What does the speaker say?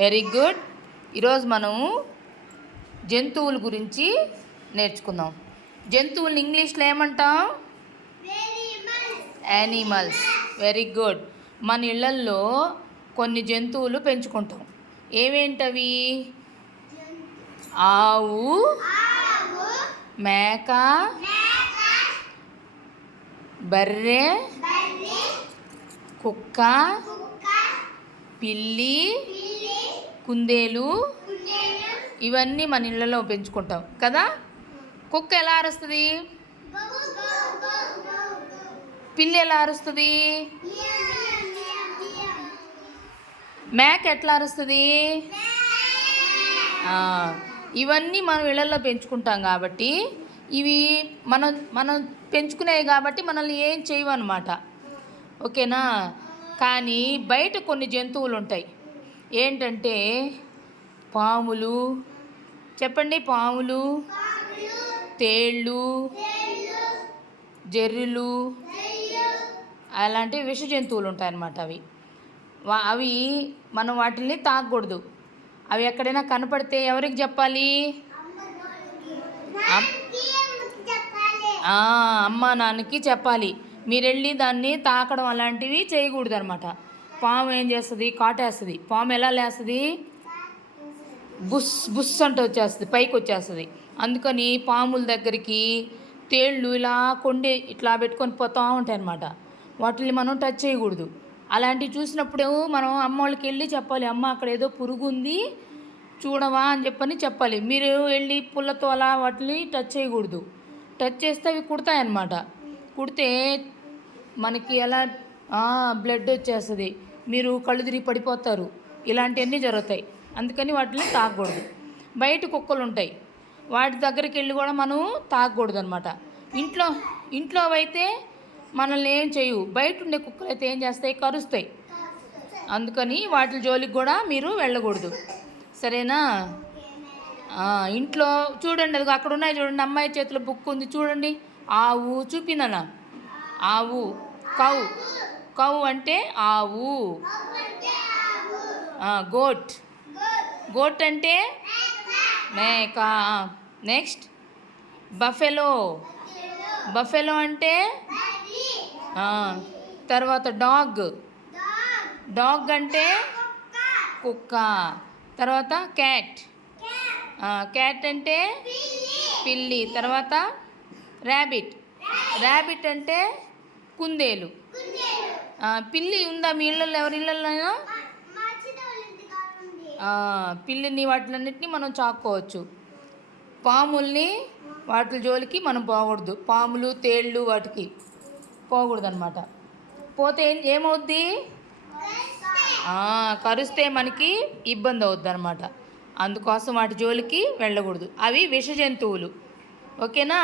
Very good ఈరోజు మనము జంతువుల గురించి నేర్చుకుందాం. జంతువులను ఇంగ్లీష్లో ఏమంటాం? యానిమల్స్ వెరీ గుడ్ మన ఇళ్ళల్లో కొన్ని జంతువులు పెంచుకుంటాం. ఏమేంటవి ఆవు మేక బర్రె కుక్క పిల్లి కుందేలు ఇవన్నీ మన ఇళ్ళలో పెంచుకుంటాం కదా? కుక్క ఎలా అరుస్తుంది? పిల్లి ఎలా అరుస్తుంది? మేక ఎట్లా అరుస్తుంది? ఇవన్నీ మనం ఇళ్ళల్లో పెంచుకుంటాం కాబట్టి ఇవి మనం మనం పెంచుకునేవి కాబట్టి మనల్ని ఏం చేయవన్నమాట ఓకేనా? కానీ బయట కొన్ని జంతువులు ఉంటాయి. ఏంటంటే పాములు. చెప్పండి పాములు. తేళ్ళు. జర్రులు. అలాంటి విష జంతువులు ఉంటాయి అన్నమాట అవి. వా- అవి మనం వాటిని తాకూడదు. అవి ఎక్కడైనా కనపడితే ఎవరికి చెప్పాలి? అమ్- అమ్మ నాన్నకి చెప్పాలి. మీరు వెళ్ళి దాన్ని తాకడం అలాంటివి చేయకూడదు అనమాట పాము ఏం చేస్తుంది? కాటేస్తుంది. పాము ఎలా లేస్తుంది? బుస్ బుస్ అంటే వచ్చేస్తుంది పైకి వచ్చేస్తుంది. అందుకని పాముల దగ్గరికి తేళ్ళు ఇలా కొండే ఇట్లా పెట్టుకొని పోతూ ఉంటాయి అన్నమాట వాటిని మనం టచ్ చేయకూడదు. అలాంటివి చూసినప్పుడు మనం అమ్మ వాళ్ళకి వెళ్ళి చెప్పాలి అమ్మ అక్కడ ఏదో పురుగు ఉంది చూడవా అని చెప్పని చెప్పాలి. మీరు వెళ్ళి పుల్లతో అలా వాటిని టచ్ చేయకూడదు. టచ్ చేస్తే అవి కుడతాయి అన్నమాట కుడితే మనకి ఎలా బ్లడ్ వచ్చేస్తుంది. మీరు కళ్ళు తిరిగి పడిపోతారు. ఇలాంటివన్నీ జరుగుతాయి. అందుకని వాటిని తాగకూడదు. బయట కుక్కలు ఉంటాయి. వాటి దగ్గరికి వెళ్ళి కూడా మనం తాగకూడదు అనమాట ఇంట్లో ఇంట్లో అయితే మనల్ని ఏం చేయవు. బయట ఉండే కుక్కలు అయితే ఏం చేస్తాయి? కరుస్తాయి. అందుకని వాటి జోలికి కూడా మీరు వెళ్ళకూడదు. సరేనా? ఇంట్లో చూడండి అది అక్కడ ఉన్నాయి చూడండి అమ్మాయి చేతిలో బుక్ ఉంది చూడండి. ఆవు చూపిందనా? ఆవు కౌ. కౌ అంటే ఆవు. గోట్. గోట్ అంటే మేక. నెక్స్ట్. బఫెలో. బఫెలో అంటే? తర్వాత డాగ్. డాగ్ అంటే? కుక్క. తర్వాత క్యాట్. క్యాట్ అంటే? పిల్లి. తర్వాత ర్యాబిట్. ర్యాబిట్ అంటే కుందేలు. పిల్లి ఉందా మీ ఇళ్ళల్లో? ఎవరి ఇళ్ళల్లో పిల్లిని వాటిలన్నిటిని మనం చాక్కోవచ్చు. పాముల్ని వాటి జోలికి మనం పోకూడదు. పాములు తేళ్ళు వాటికి పోకూడదు అనమాట పోతే ఏమవుద్ది? కరుస్తే మనకి ఇబ్బంది అవుద్ది అనమాట అందుకోసం వాటి జోలికి వెళ్ళకూడదు. అవి విష జంతువులు. ఓకేనా.